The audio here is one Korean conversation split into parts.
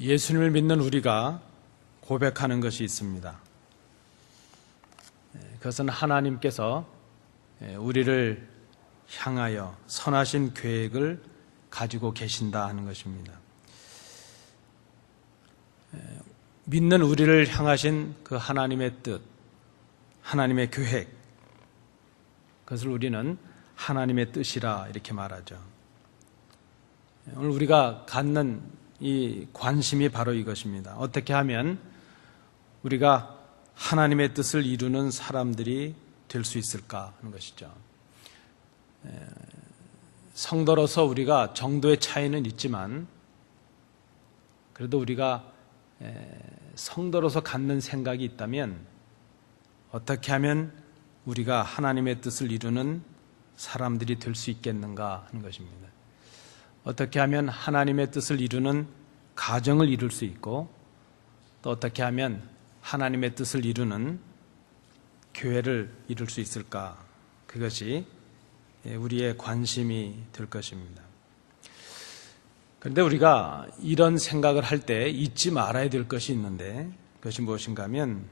예수님을 믿는 우리가 고백하는 것이 있습니다. 그것은 하나님께서 우리를 향하여 선하신 계획을 가지고 계신다 하는 것입니다. 믿는 우리를 향하신 그 하나님의 뜻, 하나님의 계획, 그것을 우리는 하나님의 뜻이라 이렇게 말하죠. 오늘 우리가 갖는 이 관심이 바로 이것입니다. 어떻게 하면 우리가 하나님의 뜻을 이루는 사람들이 될 수 있을까 하는 것이죠. 성도로서 우리가 정도의 차이는 있지만 그래도 우리가 성도로서 갖는 생각이 있다면 어떻게 하면 우리가 하나님의 뜻을 이루는 사람들이 될 수 있겠는가 하는 것입니다. 어떻게 하면 하나님의 뜻을 이루는 가정을 이룰 수 있고 또 어떻게 하면 하나님의 뜻을 이루는 교회를 이룰 수 있을까? 그것이 우리의 관심이 될 것입니다. 그런데 우리가 이런 생각을 할 때 잊지 말아야 될 것이 있는데 그것이 무엇인가 하면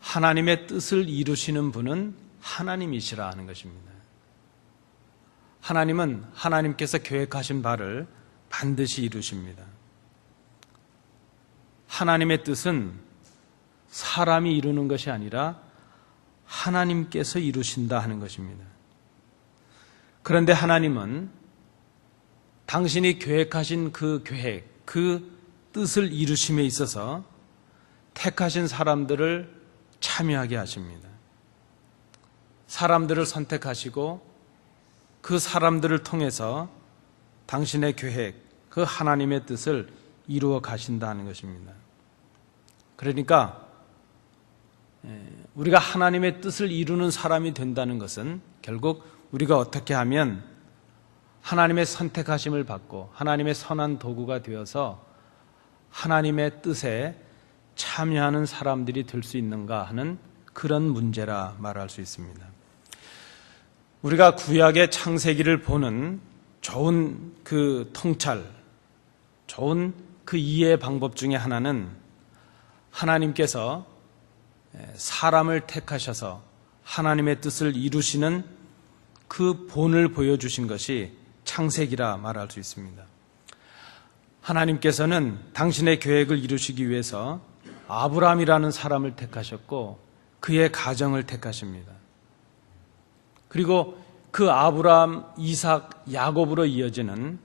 하나님의 뜻을 이루시는 분은 하나님이시라 하는 것입니다. 하나님은 하나님께서 계획하신 바를 반드시 이루십니다. 하나님의 뜻은 사람이 이루는 것이 아니라 하나님께서 이루신다 하는 것입니다. 그런데 하나님은 당신이 계획하신 그 계획, 그 뜻을 이루심에 있어서 택하신 사람들을 참여하게 하십니다. 사람들을 선택하시고 그 사람들을 통해서 당신의 계획, 그 하나님의 뜻을 이루어 가신다는 것입니다. 그러니까 우리가 하나님의 뜻을 이루는 사람이 된다는 것은 결국 우리가 어떻게 하면 하나님의 선택하심을 받고 하나님의 선한 도구가 되어서 하나님의 뜻에 참여하는 사람들이 될 수 있는가 하는 그런 문제라 말할 수 있습니다. 우리가 구약의 창세기를 보는 좋은 그 통찰, 좋은 그 이해의 방법 중에 하나는 하나님께서 사람을 택하셔서 하나님의 뜻을 이루시는 그 본을 보여주신 것이 창세기라 말할 수 있습니다. 하나님께서는 당신의 계획을 이루시기 위해서 아브라함이라는 사람을 택하셨고 그의 가정을 택하십니다. 그리고 그 아브라함, 이삭, 야곱으로 이어지는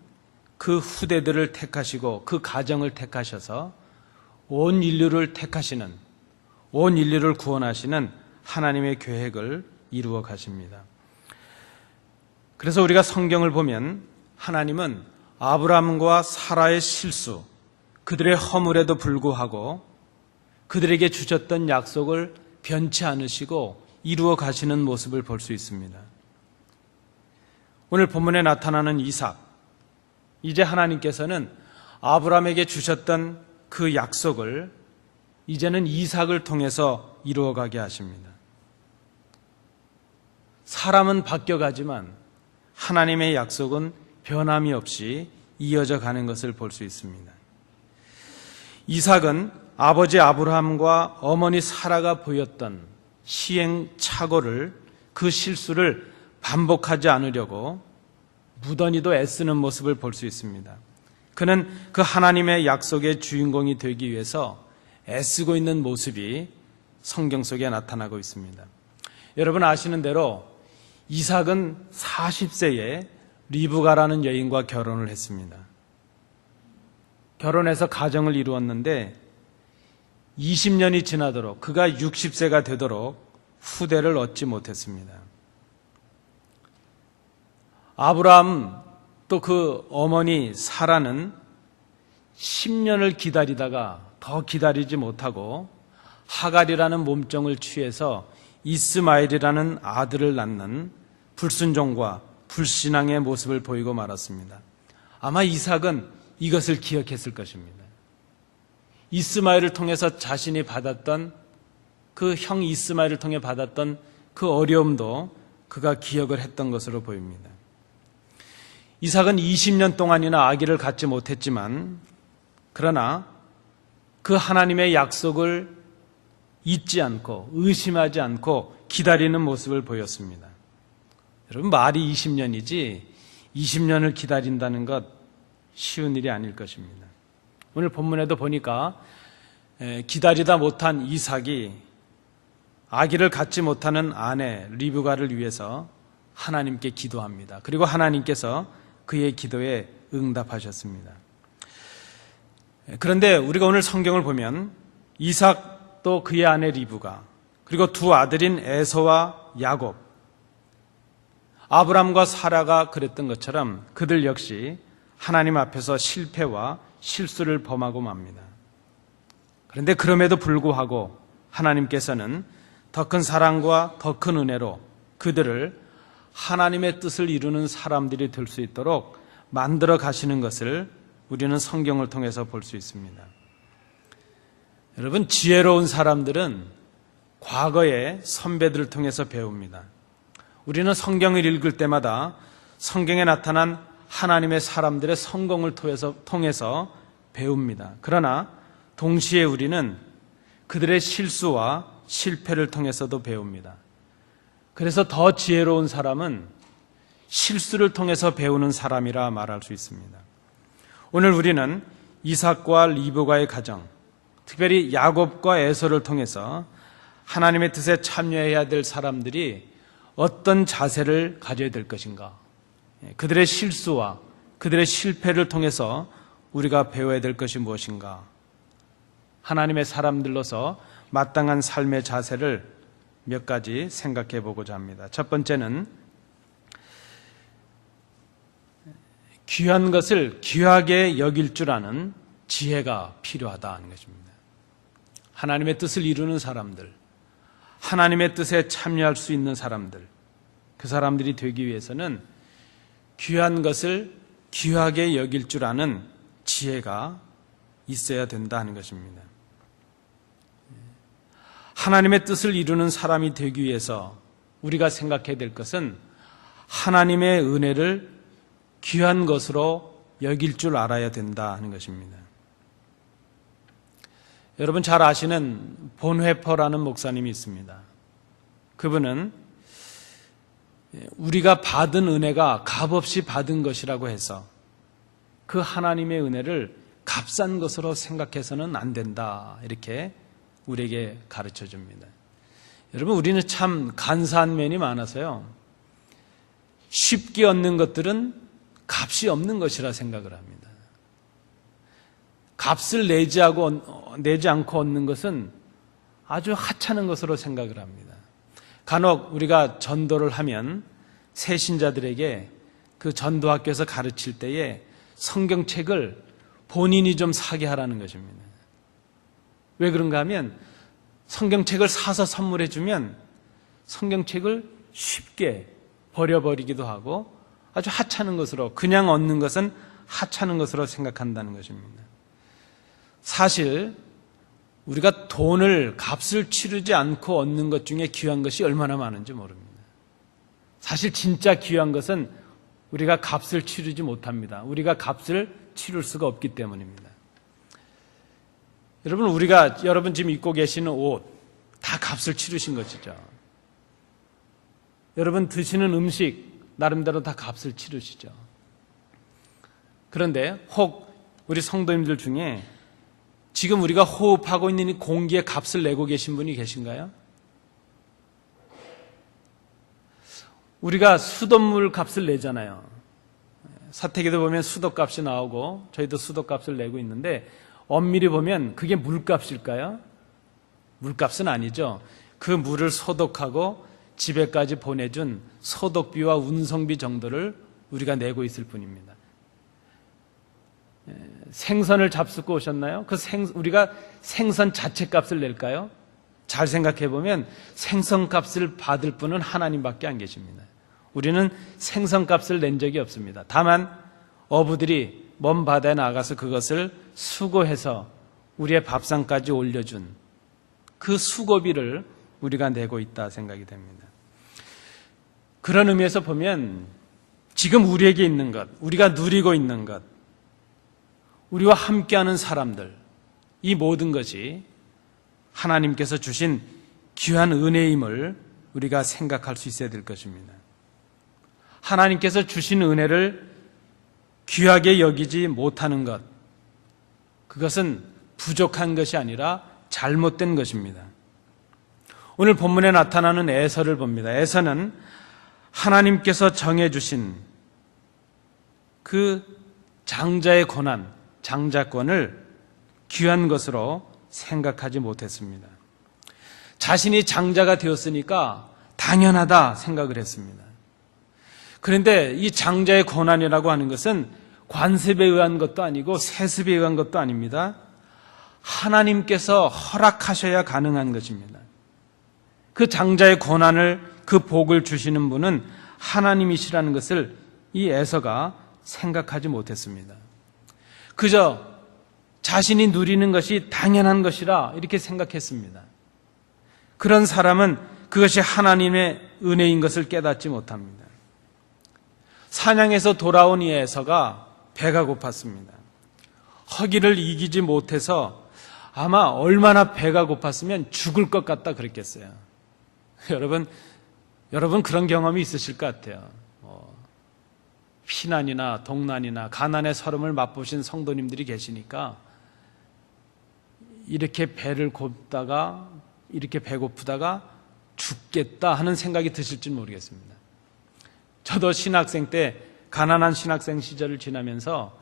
그 후대들을 택하시고 그 가정을 택하셔서 온 인류를 택하시는, 온 인류를 구원하시는 하나님의 계획을 이루어 가십니다. 그래서 우리가 성경을 보면 하나님은 아브라함과 사라의 실수, 그들의 허물에도 불구하고 그들에게 주셨던 약속을 변치 않으시고 이루어 가시는 모습을 볼 수 있습니다. 오늘 본문에 나타나는 이삭, 이제 하나님께서는 아브라함에게 주셨던 그 약속을 이제는 이삭을 통해서 이루어 가게 하십니다. 사람은 바뀌어가지만 하나님의 약속은 변함이 없이 이어져 가는 것을 볼 수 있습니다. 이삭은 아버지 아브라함과 어머니 사라가 보였던 시행착오를, 그 실수를 반복하지 않으려고 무던히도 애쓰는 모습을 볼 수 있습니다. 그는 그 하나님의 약속의 주인공이 되기 위해서 애쓰고 있는 모습이 성경 속에 나타나고 있습니다. 여러분 아시는 대로 이삭은 40세에 리브가라는 여인과 결혼을 했습니다. 결혼해서 가정을 이루었는데 20년이 지나도록 그가 60세가 되도록 후대를 얻지 못했습니다. 아브라함 또 그 어머니 사라는 10년을 기다리다가 더 기다리지 못하고 하갈이라는 몸종을 취해서 이스마엘이라는 아들을 낳는 불순종과 불신앙의 모습을 보이고 말았습니다. 아마 이삭은 이것을 기억했을 것입니다. 이스마엘을 통해서 자신이 받았던 그 형 이스마엘을 통해 받았던 그 어려움도 그가 기억을 했던 것으로 보입니다. 이삭은 20년 동안이나 아기를 갖지 못했지만 그러나 그 하나님의 약속을 잊지 않고 의심하지 않고 기다리는 모습을 보였습니다. 여러분, 말이 20년이지 20년을 기다린다는 것 쉬운 일이 아닐 것입니다. 오늘 본문에도 보니까 기다리다 못한 이삭이 아기를 갖지 못하는 아내 리브가를 위해서 하나님께 기도합니다. 그리고 하나님께서 그의 기도에 응답하셨습니다. 그런데 우리가 오늘 성경을 보면 이삭도 그의 아내 리브가, 그리고 두 아들인 에서와 야곱, 아브람과 사라가 그랬던 것처럼 그들 역시 하나님 앞에서 실패와 실수를 범하고 맙니다. 그런데 그럼에도 불구하고 하나님께서는 더 큰 사랑과 더 큰 은혜로 그들을 하나님의 뜻을 이루는 사람들이 될 수 있도록 만들어 가시는 것을 우리는 성경을 통해서 볼 수 있습니다. 여러분, 지혜로운 사람들은 과거의 선배들을 통해서 배웁니다. 우리는 성경을 읽을 때마다 성경에 나타난 하나님의 사람들의 성공을 통해서 배웁니다. 그러나 동시에 우리는 그들의 실수와 실패를 통해서도 배웁니다. 그래서 더 지혜로운 사람은 실수를 통해서 배우는 사람이라 말할 수 있습니다. 오늘 우리는 이삭과 리브가의 가정, 특별히 야곱과 에서를 통해서 하나님의 뜻에 참여해야 될 사람들이 어떤 자세를 가져야 될 것인가, 그들의 실수와 그들의 실패를 통해서 우리가 배워야 될 것이 무엇인가, 하나님의 사람들로서 마땅한 삶의 자세를 몇 가지 생각해 보고자 합니다. 첫 번째는 귀한 것을 귀하게 여길 줄 아는 지혜가 필요하다는 것입니다. 하나님의 뜻을 이루는 사람들, 하나님의 뜻에 참여할 수 있는 사람들, 그 사람들이 되기 위해서는 귀한 것을 귀하게 여길 줄 아는 지혜가 있어야 된다 하는 것입니다. 하나님의 뜻을 이루는 사람이 되기 위해서 우리가 생각해야 될 것은 하나님의 은혜를 귀한 것으로 여길 줄 알아야 된다 하는 것입니다. 여러분 잘 아시는 본회퍼라는 목사님이 있습니다. 그분은 우리가 받은 은혜가 값없이 받은 것이라고 해서 그 하나님의 은혜를 값싼 것으로 생각해서는 안 된다, 이렇게 우리에게 가르쳐 줍니다. 여러분, 우리는 참 간사한 면이 많아서요, 쉽게 얻는 것들은 값이 없는 것이라 생각을 합니다. 값을 내지 않고 얻는 것은 아주 하찮은 것으로 생각을 합니다. 간혹 우리가 전도를 하면 새신자들에게 그 전도학교에서 가르칠 때에 성경책을 본인이 좀 사게 하라는 것입니다. 왜 그런가 하면 성경책을 사서 선물해 주면 성경책을 쉽게 버려버리기도 하고 아주 하찮은 것으로, 그냥 얻는 것은 하찮은 것으로 생각한다는 것입니다. 사실 우리가 돈을, 값을 치르지 않고 얻는 것 중에 귀한 것이 얼마나 많은지 모릅니다. 사실 진짜 귀한 것은 우리가 값을 치르지 못합니다. 우리가 값을 치를 수가 없기 때문입니다. 여러분 지금 입고 계시는 옷, 다 값을 치르신 것이죠. 여러분 드시는 음식, 나름대로 다 값을 치르시죠. 그런데 혹 우리 성도님들 중에 지금 우리가 호흡하고 있는 이 공기에 값을 내고 계신 분이 계신가요? 우리가 수돗물 값을 내잖아요. 사택에도 보면 수도값이 나오고 저희도 수도값을 내고 있는데 엄밀히 보면 그게 물값일까요? 물값은 아니죠. 그 물을 소독하고 집에까지 보내준 소독비와 운송비 정도를 우리가 내고 있을 뿐입니다. 생선을 잡수고 오셨나요? 우리가 생선 자체값을 낼까요? 잘 생각해 보면 생선값을 받을 분은 하나님밖에 안 계십니다. 우리는 생선값을 낸 적이 없습니다. 다만 어부들이 먼 바다에 나가서 그것을 수거해서 우리의 밥상까지 올려준 그 수고비를 우리가 내고 있다 생각이 됩니다. 그런 의미에서 보면 지금 우리에게 있는 것, 우리가 누리고 있는 것, 우리와 함께하는 사람들, 이 모든 것이 하나님께서 주신 귀한 은혜임을 우리가 생각할 수 있어야 될 것입니다. 하나님께서 주신 은혜를 귀하게 여기지 못하는 것, 그것은 부족한 것이 아니라 잘못된 것입니다. 오늘 본문에 나타나는 에서를 봅니다. 에서는 하나님께서 정해주신 그 장자의 권한, 장자권을 귀한 것으로 생각하지 못했습니다. 자신이 장자가 되었으니까 당연하다 생각을 했습니다. 그런데 이 장자의 권한이라고 하는 것은 관습에 의한 것도 아니고 세습에 의한 것도 아닙니다. 하나님께서 허락하셔야 가능한 것입니다. 그 장자의 권한을, 그 복을 주시는 분은 하나님이시라는 것을 이 에서가 생각하지 못했습니다. 그저 자신이 누리는 것이 당연한 것이라 이렇게 생각했습니다. 그런 사람은 그것이 하나님의 은혜인 것을 깨닫지 못합니다. 사냥에서 돌아온 이 에서가 배가 고팠습니다. 허기를 이기지 못해서 아마 얼마나 배가 고팠으면 죽을 것 같다 그랬겠어요. 여러분 그런 경험이 있으실 것 같아요. 피난이나 동난이나 가난의 서름을 맛보신 성도님들이 계시니까 이렇게 배를 곱다가 이렇게 배고프다가 죽겠다 하는 생각이 드실지 모르겠습니다. 저도 신학생 때 가난한 신학생 시절을 지나면서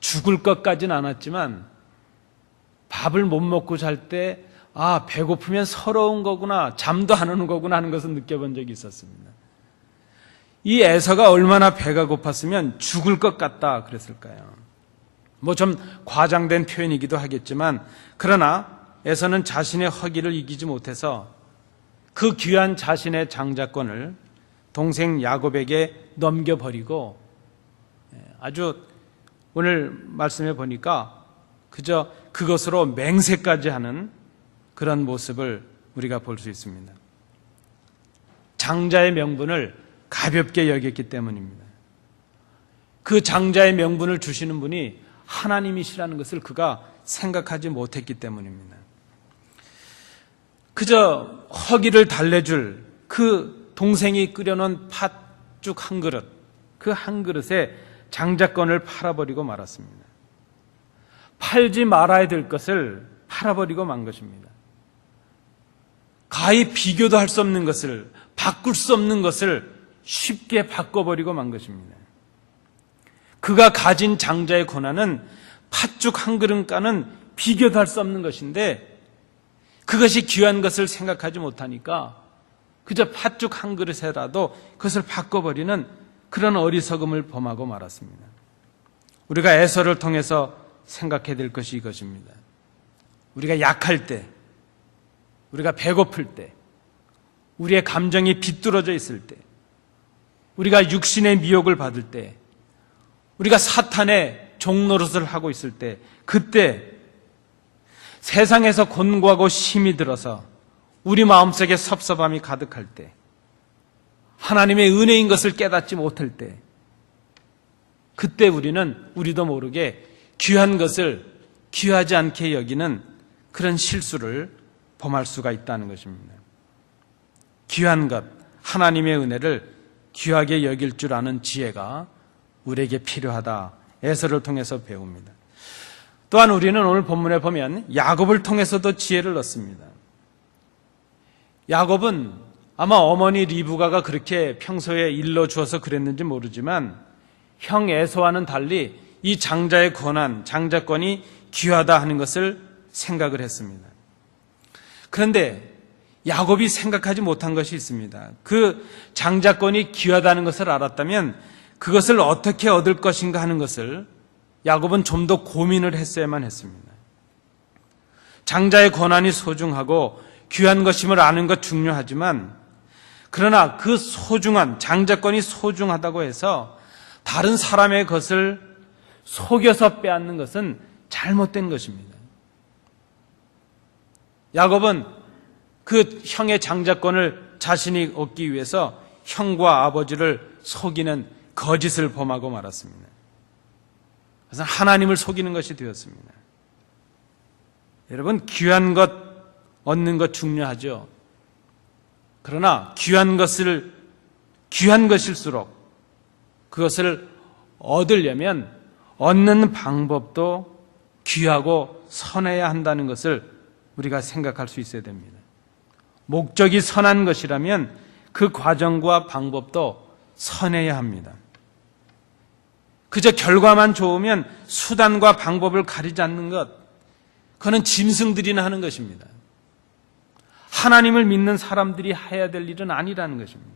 죽을 것까지는 않았지만 밥을 못 먹고 잘 때 배고프면 서러운 거구나, 잠도 안 오는 거구나 하는 것을 느껴본 적이 있었습니다. 이 에서가 얼마나 배가 고팠으면 죽을 것 같다 그랬을까요? 좀 과장된 표현이기도 하겠지만, 그러나 에서는 자신의 허기를 이기지 못해서 그 귀한 자신의 장자권을 동생 야곱에게 넘겨버리고, 아주 오늘 말씀해 보니까 그저 그것으로 맹세까지 하는 그런 모습을 우리가 볼 수 있습니다. 장자의 명분을 가볍게 여겼기 때문입니다. 그 장자의 명분을 주시는 분이 하나님이시라는 것을 그가 생각하지 못했기 때문입니다. 그저 허기를 달래줄 그 동생이 끓여놓은 팥죽 한 그릇, 그 한 그릇에 장자권을 팔아버리고 말았습니다. 팔지 말아야 될 것을 팔아버리고 만 것입니다. 가히 비교도 할 수 없는 것을, 바꿀 수 없는 것을 쉽게 바꿔버리고 만 것입니다. 그가 가진 장자의 권한은 팥죽 한 그릇과는 비교도 할 수 없는 것인데, 그것이 귀한 것을 생각하지 못하니까 그저 팥죽 한 그릇에라도 그것을 바꿔버리는 그런 어리석음을 범하고 말았습니다. 우리가 에서를 통해서 생각해야 될 것이 이것입니다. 우리가 약할 때, 우리가 배고플 때, 우리의 감정이 비뚤어져 있을 때, 우리가 육신의 미혹을 받을 때, 우리가 사탄의 종노릇을 하고 있을 때, 그때 세상에서 곤고하고 힘이 들어서 우리 마음속에 섭섭함이 가득할 때, 하나님의 은혜인 것을 깨닫지 못할 때, 그때 우리도 모르게 귀한 것을 귀하지 않게 여기는 그런 실수를 범할 수가 있다는 것입니다. 귀한 것, 하나님의 은혜를 귀하게 여길 줄 아는 지혜가 우리에게 필요하다. 에서를 통해서 배웁니다. 또한 우리는 오늘 본문에 보면 야곱을 통해서도 지혜를 얻습니다. 야곱은 아마 어머니 리브가가 그렇게 평소에 일러주어서 그랬는지 모르지만 형 에서와는 달리 이 장자의 권한, 장자권이 귀하다 하는 것을 생각을 했습니다. 그런데 야곱이 생각하지 못한 것이 있습니다. 그 장자권이 귀하다는 것을 알았다면 그것을 어떻게 얻을 것인가 하는 것을 야곱은 좀 더 고민을 했어야만 했습니다. 장자의 권한이 소중하고 귀한 것임을 아는 것 중요하지만, 그러나 그 소중한 장자권이 소중하다고 해서 다른 사람의 것을 속여서 빼앗는 것은 잘못된 것입니다. 야곱은 그 형의 장자권을 자신이 얻기 위해서 형과 아버지를 속이는 거짓을 범하고 말았습니다. 그것은 하나님을 속이는 것이 되었습니다. 여러분, 귀한 것 얻는 것 중요하죠. 그러나 귀한 것일수록 그것을 얻으려면 얻는 방법도 귀하고 선해야 한다는 것을 우리가 생각할 수 있어야 됩니다. 목적이 선한 것이라면 그 과정과 방법도 선해야 합니다. 그저 결과만 좋으면 수단과 방법을 가리지 않는 것, 그거는 짐승들이나 하는 것입니다. 하나님을 믿는 사람들이 해야 될 일은 아니라는 것입니다.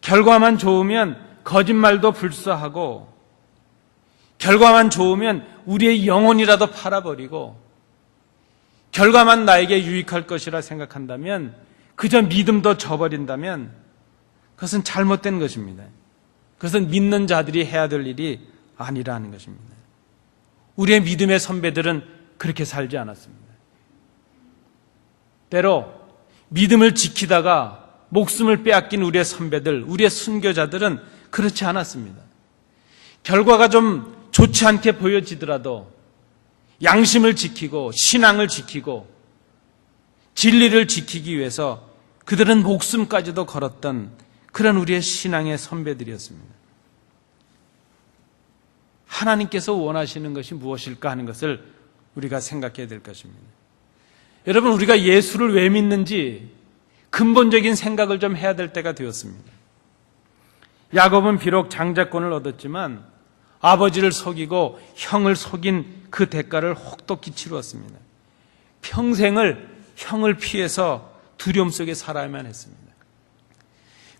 결과만 좋으면 거짓말도 불사하고, 결과만 좋으면 우리의 영혼이라도 팔아버리고, 결과만 나에게 유익할 것이라 생각한다면, 그저 믿음도 저버린다면 그것은 잘못된 것입니다. 그것은 믿는 자들이 해야 될 일이 아니라는 것입니다. 우리의 믿음의 선배들은 그렇게 살지 않았습니다. 때로 믿음을 지키다가 목숨을 빼앗긴 우리의 선배들, 우리의 순교자들은 그렇지 않았습니다. 결과가 좀 좋지 않게 보여지더라도 양심을 지키고 신앙을 지키고 진리를 지키기 위해서 그들은 목숨까지도 걸었던 그런 우리의 신앙의 선배들이었습니다. 하나님께서 원하시는 것이 무엇일까 하는 것을 우리가 생각해야 될 것입니다. 여러분, 우리가 예수를 왜 믿는지 근본적인 생각을 좀 해야 될 때가 되었습니다. 야곱은 비록 장자권을 얻었지만 아버지를 속이고 형을 속인 그 대가를 혹독히 치루었습니다. 평생을 형을 피해서 두려움 속에 살아야만 했습니다.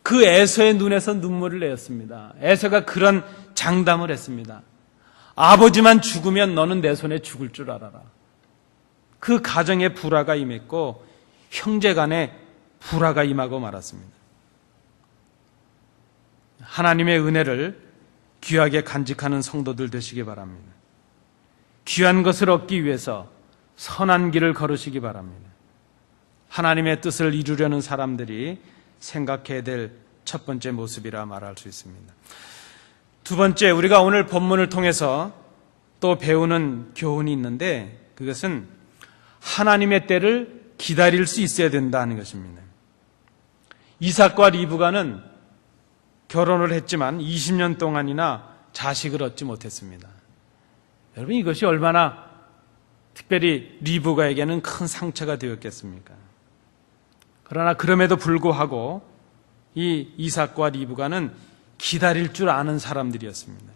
그 에서의 눈에서 눈물을 내었습니다. 에서가 그런 장담을 했습니다. 아버지만 죽으면 너는 내 손에 죽을 줄 알아라. 그 가정에 불화가 임했고 형제 간에 불화가 임하고 말았습니다. 하나님의 은혜를 귀하게 간직하는 성도들 되시기 바랍니다. 귀한 것을 얻기 위해서 선한 길을 걸으시기 바랍니다. 하나님의 뜻을 이루려는 사람들이 생각해야 될 첫 번째 모습이라 말할 수 있습니다. 두 번째, 우리가 오늘 본문을 통해서 또 배우는 교훈이 있는데, 그것은 하나님의 때를 기다릴 수 있어야 된다는 것입니다. 이삭과 리브가는 결혼을 했지만 20년 동안이나 자식을 얻지 못했습니다. 여러분, 이것이 얼마나 특별히 리브가에게는 큰 상처가 되었겠습니까? 그러나 그럼에도 불구하고 이 이삭과 리브가는 기다릴 줄 아는 사람들이었습니다.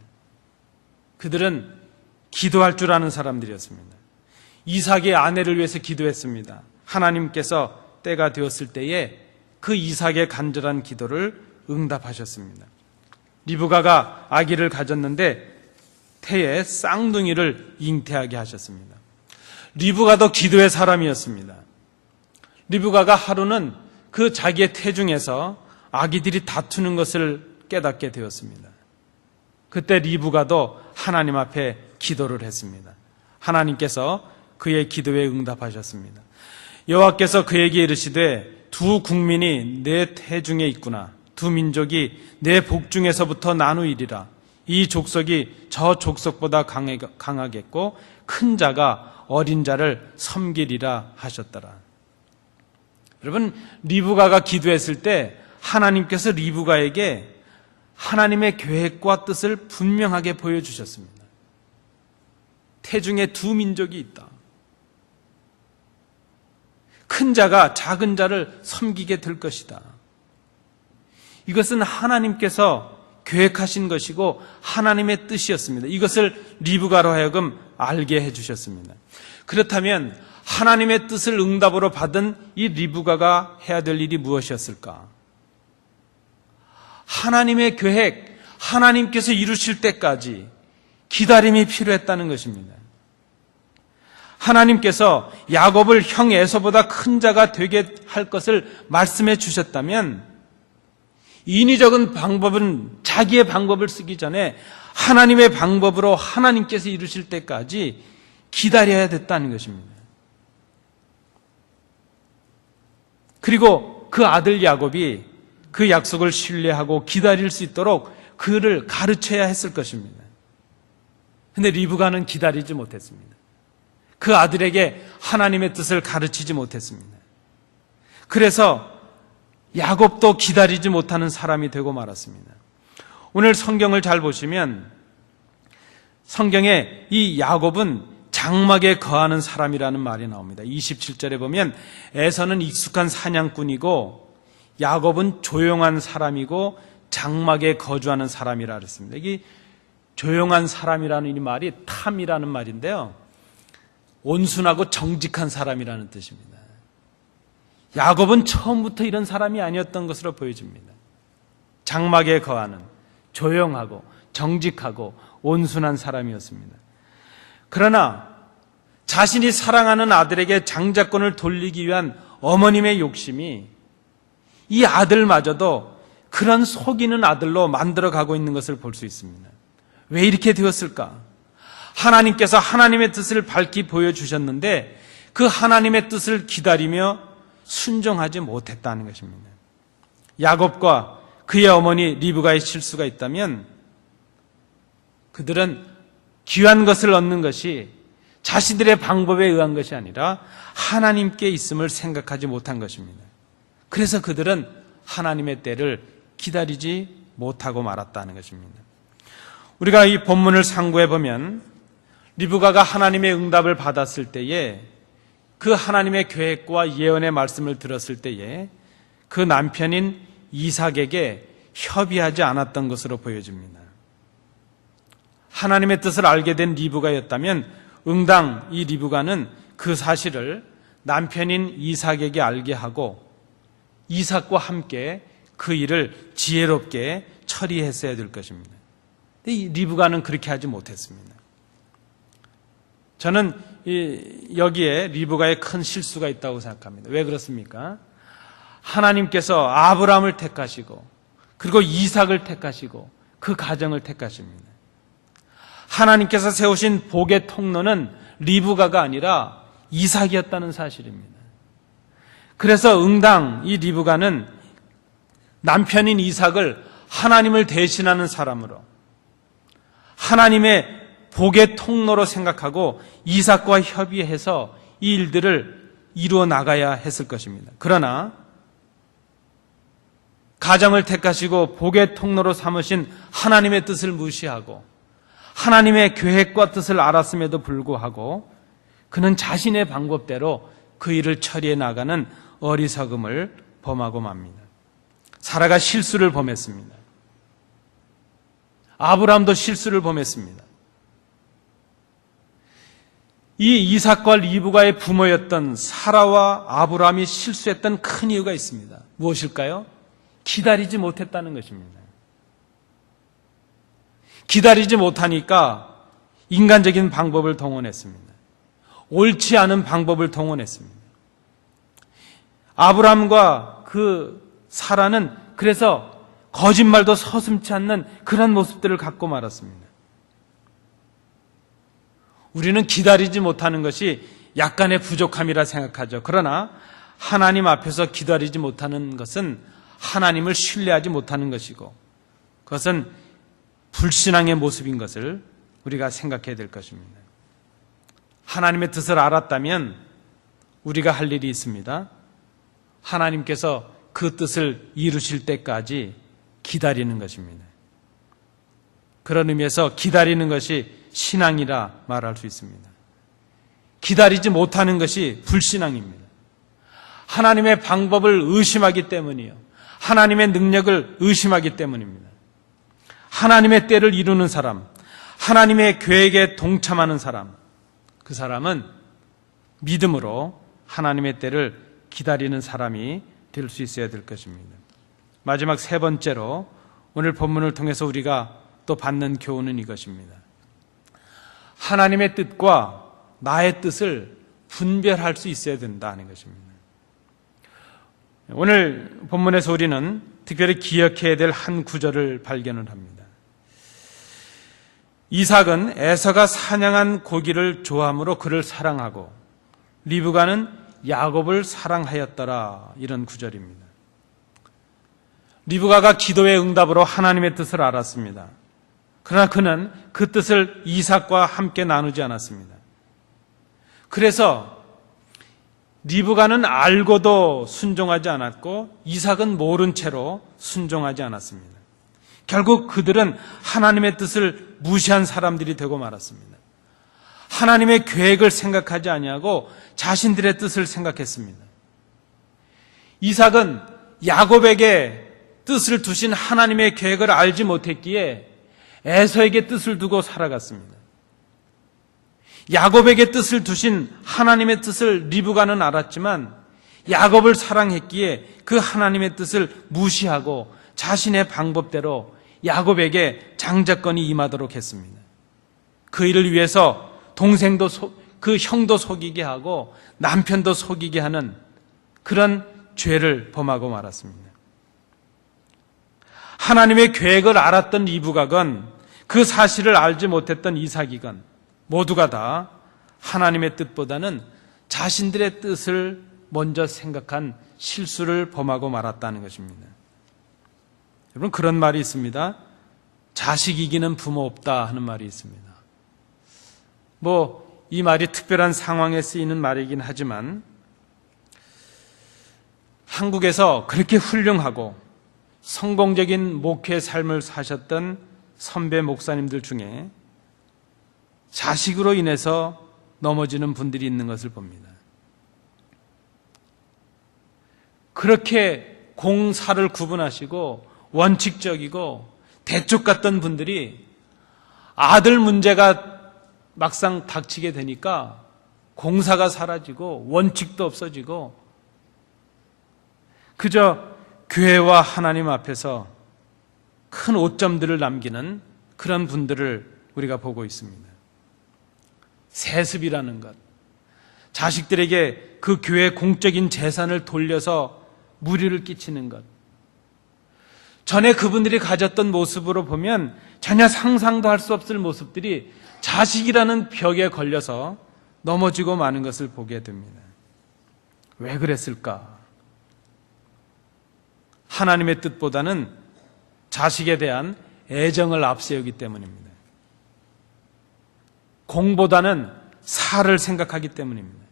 그들은 기도할 줄 아는 사람들이었습니다. 이삭의 아내를 위해서 기도했습니다. 하나님께서 때가 되었을 때에 그 이삭의 간절한 기도를 응답하셨습니다. 리브가가 아기를 가졌는데 태에 쌍둥이를 잉태하게 하셨습니다. 리브가도 기도의 사람이었습니다. 리브가가 하루는 그 자기의 태중에서 아기들이 다투는 것을 깨닫게 되었습니다. 그때 리브가도 하나님 앞에 기도를 했습니다. 하나님께서 그의 기도에 응답하셨습니다. 여호와께서 그에게 이르시되 두 국민이 내 태중에 있구나. 두 민족이 내 복중에서부터 나누이리라. 이 족속이 저 족속보다 강하겠고 큰 자가 어린 자를 섬기리라 하셨더라. 여러분, 리브가가 기도했을 때 하나님께서 리브가에게 하나님의 계획과 뜻을 분명하게 보여주셨습니다. 태중에 두 민족이 있다. 큰 자가 작은 자를 섬기게 될 것이다. 이것은 하나님께서 계획하신 것이고 하나님의 뜻이었습니다. 이것을 리브가로 하여금 알게 해주셨습니다. 그렇다면 하나님의 뜻을 응답으로 받은 이 리브가가 해야 될 일이 무엇이었을까? 하나님의 계획, 하나님께서 이루실 때까지 기다림이 필요했다는 것입니다. 하나님께서 야곱을 형 에서보다 큰 자가 되게 할 것을 말씀해 주셨다면 인위적인 방법은 자기의 방법을 쓰기 전에 하나님의 방법으로 하나님께서 이루실 때까지 기다려야 됐다는 것입니다. 그리고 그 아들 야곱이 그 약속을 신뢰하고 기다릴 수 있도록 그를 가르쳐야 했을 것입니다. 근데 리브가는 기다리지 못했습니다. 그 아들에게 하나님의 뜻을 가르치지 못했습니다. 그래서 야곱도 기다리지 못하는 사람이 되고 말았습니다. 오늘 성경을 잘 보시면 성경에 이 야곱은 장막에 거하는 사람이라는 말이 나옵니다. 27절에 보면 에서는 익숙한 사냥꾼이고 야곱은 조용한 사람이고 장막에 거주하는 사람이라 그랬습니다. 이게 조용한 사람이라는 이 말이 탐이라는 말인데요, 온순하고 정직한 사람이라는 뜻입니다. 야곱은 처음부터 이런 사람이 아니었던 것으로 보여집니다. 장막에 거하는 조용하고 정직하고 온순한 사람이었습니다. 그러나 자신이 사랑하는 아들에게 장자권을 돌리기 위한 어머님의 욕심이 이 아들마저도 그런 속이는 아들로 만들어가고 있는 것을 볼 수 있습니다. 왜 이렇게 되었을까? 하나님께서 하나님의 뜻을 밝히 보여주셨는데 그 하나님의 뜻을 기다리며 순종하지 못했다는 것입니다. 야곱과 그의 어머니 리브가의 실수가 있다면 그들은 귀한 것을 얻는 것이 자신들의 방법에 의한 것이 아니라 하나님께 있음을 생각하지 못한 것입니다. 그래서 그들은 하나님의 때를 기다리지 못하고 말았다는 것입니다. 우리가 이 본문을 상고해 보면 리브가가 하나님의 응답을 받았을 때에 그 하나님의 계획과 예언의 말씀을 들었을 때에 그 남편인 이삭에게 협의하지 않았던 것으로 보여집니다. 하나님의 뜻을 알게 된 리브가였다면 응당 이 리브가는 그 사실을 남편인 이삭에게 알게 하고 이삭과 함께 그 일을 지혜롭게 처리했어야 될 것입니다. 이 리브가는 그렇게 하지 못했습니다. 저는 여기에 리브가의 큰 실수가 있다고 생각합니다. 왜 그렇습니까? 하나님께서 아브라함을 택하시고 그리고 이삭을 택하시고 그 가정을 택하십니다. 하나님께서 세우신 복의 통로는 리브가가 아니라 이삭이었다는 사실입니다. 그래서 응당 이 리브가는 남편인 이삭을 하나님을 대신하는 사람으로 하나님의 복의 통로로 생각하고 이삭과 협의해서 이 일들을 이루어 나가야 했을 것입니다. 그러나 가정을 택하시고 복의 통로로 삼으신 하나님의 뜻을 무시하고 하나님의 계획과 뜻을 알았음에도 불구하고 그는 자신의 방법대로 그 일을 처리해 나가는 어리석음을 범하고 맙니다. 사라가 실수를 범했습니다. 아브라함도 실수를 범했습니다. 이 이삭과 리브가의 부모였던 사라와 아브라함이 실수했던 큰 이유가 있습니다. 무엇일까요? 기다리지 못했다는 것입니다. 기다리지 못하니까 인간적인 방법을 동원했습니다. 옳지 않은 방법을 동원했습니다. 아브라함과 그 사라는 그래서 거짓말도 서슴지 않는 그런 모습들을 갖고 말았습니다. 우리는 기다리지 못하는 것이 약간의 부족함이라 생각하죠. 그러나 하나님 앞에서 기다리지 못하는 것은 하나님을 신뢰하지 못하는 것이고 그것은 불신앙의 모습인 것을 우리가 생각해야 될 것입니다. 하나님의 뜻을 알았다면 우리가 할 일이 있습니다. 하나님께서 그 뜻을 이루실 때까지 기다리는 것입니다. 그런 의미에서 기다리는 것이 신앙이라 말할 수 있습니다. 기다리지 못하는 것이 불신앙입니다. 하나님의 방법을 의심하기 때문이요. 하나님의 능력을 의심하기 때문입니다. 하나님의 때를 이루는 사람, 하나님의 계획에 동참하는 사람, 그 사람은 믿음으로 하나님의 때를 기다리는 사람이 될 수 있어야 될 것입니다. 마지막 세 번째로 오늘 본문을 통해서 우리가 또 받는 교훈은 이것입니다. 하나님의 뜻과 나의 뜻을 분별할 수 있어야 된다는 것입니다. 오늘 본문에서 우리는 특별히 기억해야 될 한 구절을 발견을 합니다. 이삭은 에서가 사냥한 고기를 좋아함으로 그를 사랑하고 리브가는 야곱을 사랑하였더라, 이런 구절입니다. 리브가가 기도의 응답으로 하나님의 뜻을 알았습니다. 그러나 그는 그 뜻을 이삭과 함께 나누지 않았습니다. 그래서 리브가는 알고도 순종하지 않았고 이삭은 모른 채로 순종하지 않았습니다. 결국 그들은 하나님의 뜻을 무시한 사람들이 되고 말았습니다. 하나님의 계획을 생각하지 아니하고 자신들의 뜻을 생각했습니다. 이삭은 야곱에게 뜻을 두신 하나님의 계획을 알지 못했기에 에서에게 뜻을 두고 살아갔습니다. 야곱에게 뜻을 두신 하나님의 뜻을 리브가는 알았지만 야곱을 사랑했기에 그 하나님의 뜻을 무시하고 자신의 방법대로 야곱에게 장자권이 임하도록 했습니다. 그 일을 위해서 동생도 그 형도 속이게 하고 남편도 속이게 하는 그런 죄를 범하고 말았습니다. 하나님의 계획을 알았던 리브가건 그 사실을 알지 못했던 이삭이건 모두가 다 하나님의 뜻보다는 자신들의 뜻을 먼저 생각한 실수를 범하고 말았다는 것입니다. 여러분, 그런 말이 있습니다. 자식 이기는 부모 없다 하는 말이 있습니다. 이 말이 특별한 상황에 쓰이는 말이긴 하지만 한국에서 그렇게 훌륭하고 성공적인 목회 삶을 사셨던 선배 목사님들 중에 자식으로 인해서 넘어지는 분들이 있는 것을 봅니다. 그렇게 공사를 구분하시고 원칙적이고 대쪽 같던 분들이 아들 문제가 막상 닥치게 되니까 공사가 사라지고 원칙도 없어지고 그저 교회와 하나님 앞에서 큰 오점들을 남기는 그런 분들을 우리가 보고 있습니다. 세습이라는 것, 자식들에게 그 교회의 공적인 재산을 돌려서 무리를 끼치는 것, 전에 그분들이 가졌던 모습으로 보면 전혀 상상도 할 수 없을 모습들이 자식이라는 벽에 걸려서 넘어지고 마는 것을 보게 됩니다. 왜 그랬을까? 하나님의 뜻보다는 자식에 대한 애정을 앞세우기 때문입니다. 공보다는 사를 생각하기 때문입니다.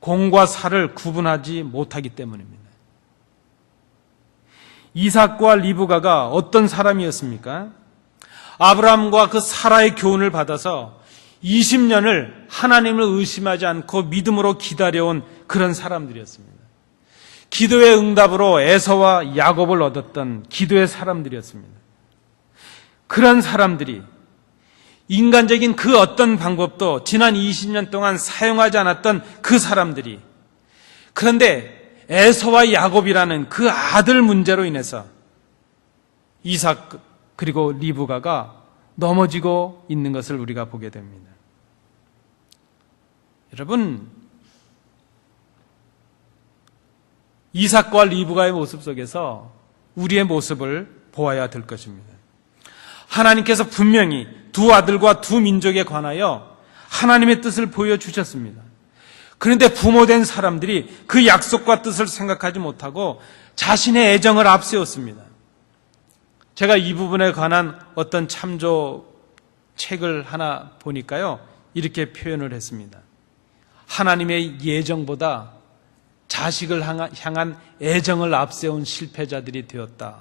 공과 사를 구분하지 못하기 때문입니다. 이삭과 리브가가 어떤 사람이었습니까? 아브라함과 그 사라의 교훈을 받아서 20년을 하나님을 의심하지 않고 믿음으로 기다려온 그런 사람들이었습니다. 기도의 응답으로 에서와 야곱을 얻었던 기도의 사람들이었습니다. 그런 사람들이 인간적인 그 어떤 방법도 지난 20년 동안 사용하지 않았던 그 사람들이, 그런데 에서와 야곱이라는 그 아들 문제로 인해서 이삭 그리고 리브가가 넘어지고 있는 것을 우리가 보게 됩니다. 여러분, 이삭과 리브가의 모습 속에서 우리의 모습을 보아야 될 것입니다. 하나님께서 분명히 두 아들과 두 민족에 관하여 하나님의 뜻을 보여주셨습니다. 그런데 부모된 사람들이 그 약속과 뜻을 생각하지 못하고 자신의 애정을 앞세웠습니다. 제가 이 부분에 관한 어떤 참조 책을 하나 보니까요, 이렇게 표현을 했습니다. 하나님의 예정보다 자식을 향한 애정을 앞세운 실패자들이 되었다.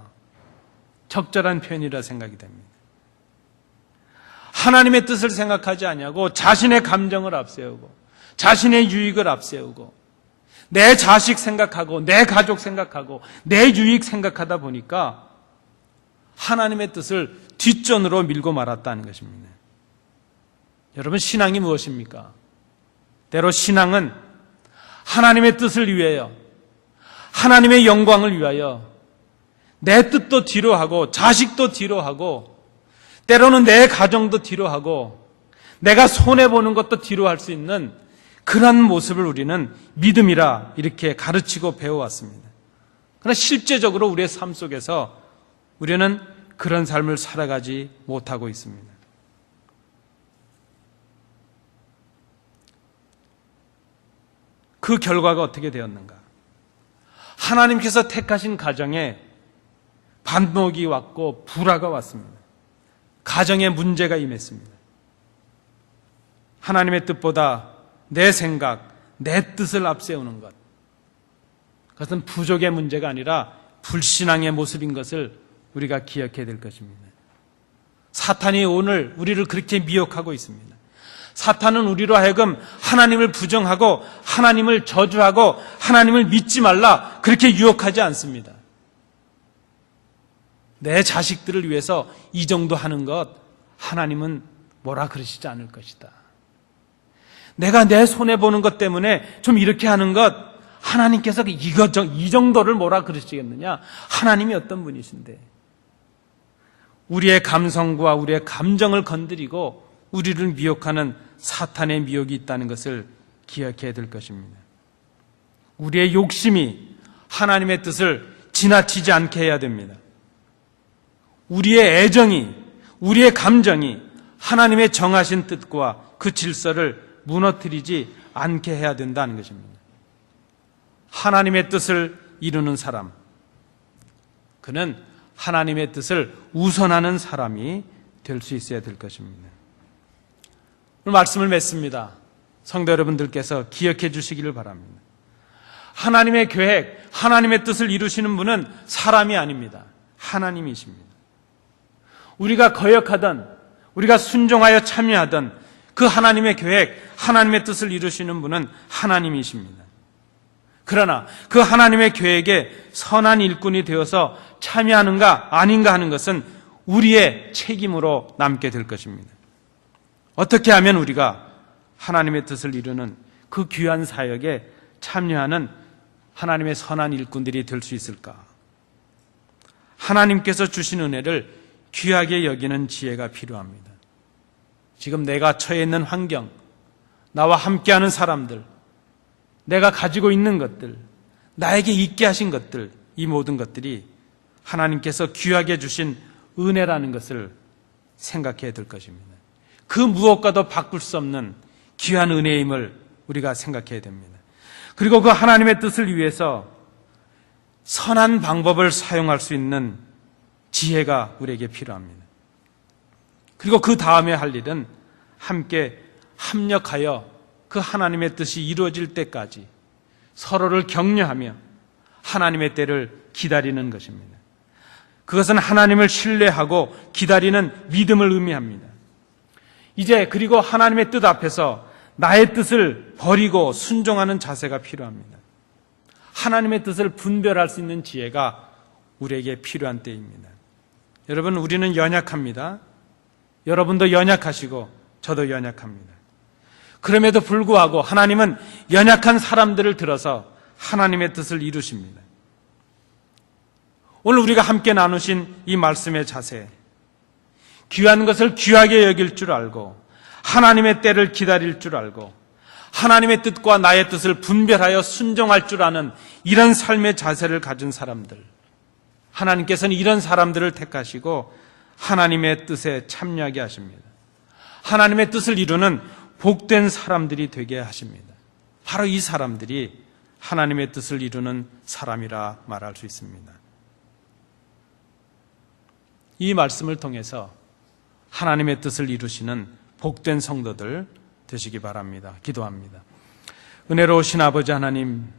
적절한 표현이라 생각이 됩니다. 하나님의 뜻을 생각하지 아니하고 자신의 감정을 앞세우고 자신의 유익을 앞세우고 내 자식 생각하고 내 가족 생각하고 내 유익 생각하다 보니까 하나님의 뜻을 뒷전으로 밀고 말았다는 것입니다. 여러분, 신앙이 무엇입니까? 때로 신앙은 하나님의 뜻을 위하여, 하나님의 영광을 위하여 내 뜻도 뒤로 하고 자식도 뒤로 하고 때로는 내 가정도 뒤로 하고 내가 손해보는 것도 뒤로 할 수 있는 그런 모습을 우리는 믿음이라 이렇게 가르치고 배워왔습니다. 그러나 실제적으로 우리의 삶 속에서 우리는 그런 삶을 살아가지 못하고 있습니다. 그 결과가 어떻게 되었는가? 하나님께서 택하신 가정에 반목이 왔고 불화가 왔습니다. 가정에 문제가 임했습니다. 하나님의 뜻보다 내 생각, 내 뜻을 앞세우는 것, 그것은 부족의 문제가 아니라 불신앙의 모습인 것을 우리가 기억해야 될 것입니다. 사탄이 오늘 우리를 그렇게 미혹하고 있습니다. 사탄은 우리로 하여금 하나님을 부정하고 하나님을 저주하고 하나님을 믿지 말라 그렇게 유혹하지 않습니다. 내 자식들을 위해서 이 정도 하는 것 하나님은 뭐라 그러시지 않을 것이다. 내가 내 손해보는 것 때문에 좀 이렇게 하는 것 하나님께서 이 정도를 뭐라 그러시겠느냐. 하나님이 어떤 분이신데 우리의 감성과 우리의 감정을 건드리고 우리를 미혹하는 사탄의 미혹이 있다는 것을 기억해야 될 것입니다. 우리의 욕심이 하나님의 뜻을 지나치지 않게 해야 됩니다. 우리의 애정이, 우리의 감정이 하나님의 정하신 뜻과 그 질서를 무너뜨리지 않게 해야 된다는 것입니다. 하나님의 뜻을 이루는 사람, 그는 하나님의 뜻을 우선하는 사람이 될 수 있어야 될 것입니다. 오늘 말씀을 맺습니다. 성도 여러분들께서 기억해 주시기를 바랍니다. 하나님의 계획, 하나님의 뜻을 이루시는 분은 사람이 아닙니다. 하나님이십니다. 우리가 거역하던, 우리가 순종하여 참여하던 그 하나님의 계획, 하나님의 뜻을 이루시는 분은 하나님이십니다. 그러나 그 하나님의 계획에 선한 일꾼이 되어서 참여하는가 아닌가 하는 것은 우리의 책임으로 남게 될 것입니다. 어떻게 하면 우리가 하나님의 뜻을 이루는 그 귀한 사역에 참여하는 하나님의 선한 일꾼들이 될 수 있을까? 하나님께서 주신 은혜를 귀하게 여기는 지혜가 필요합니다. 지금 내가 처해 있는 환경, 나와 함께하는 사람들, 내가 가지고 있는 것들, 나에게 있게 하신 것들, 이 모든 것들이 하나님께서 귀하게 주신 은혜라는 것을 생각해야 될 것입니다. 그 무엇과도 바꿀 수 없는 귀한 은혜임을 우리가 생각해야 됩니다. 그리고 그 하나님의 뜻을 위해서 선한 방법을 사용할 수 있는 지혜가 우리에게 필요합니다. 그리고 그 다음에 할 일은 함께 합력하여 그 하나님의 뜻이 이루어질 때까지 서로를 격려하며 하나님의 때를 기다리는 것입니다. 그것은 하나님을 신뢰하고 기다리는 믿음을 의미합니다. 이제 그리고 하나님의 뜻 앞에서 나의 뜻을 버리고 순종하는 자세가 필요합니다. 하나님의 뜻을 분별할 수 있는 지혜가 우리에게 필요한 때입니다. 여러분, 우리는 연약합니다. 여러분도 연약하시고 저도 연약합니다. 그럼에도 불구하고 하나님은 연약한 사람들을 들어서 하나님의 뜻을 이루십니다. 오늘 우리가 함께 나누신 이 말씀의 자세, 귀한 것을 귀하게 여길 줄 알고 하나님의 때를 기다릴 줄 알고 하나님의 뜻과 나의 뜻을 분별하여 순종할 줄 아는 이런 삶의 자세를 가진 사람들, 하나님께서는 이런 사람들을 택하시고 하나님의 뜻에 참여하게 하십니다. 하나님의 뜻을 이루는 복된 사람들이 되게 하십니다. 바로 이 사람들이 하나님의 뜻을 이루는 사람이라 말할 수 있습니다. 이 말씀을 통해서 하나님의 뜻을 이루시는 복된 성도들 되시기 바랍니다. 기도합니다. 은혜로우신 아버지 하나님,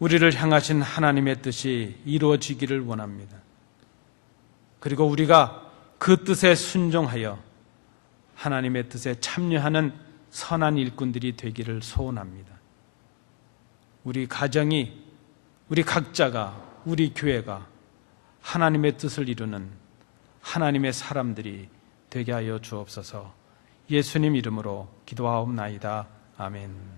우리를 향하신 하나님의 뜻이 이루어지기를 원합니다. 그리고 우리가 그 뜻에 순종하여 하나님의 뜻에 참여하는 선한 일꾼들이 되기를 소원합니다. 우리 가정이, 우리 각자가, 우리 교회가 하나님의 뜻을 이루는 하나님의 사람들이 되게 하여 주옵소서. 예수님 이름으로 기도하옵나이다. 아멘.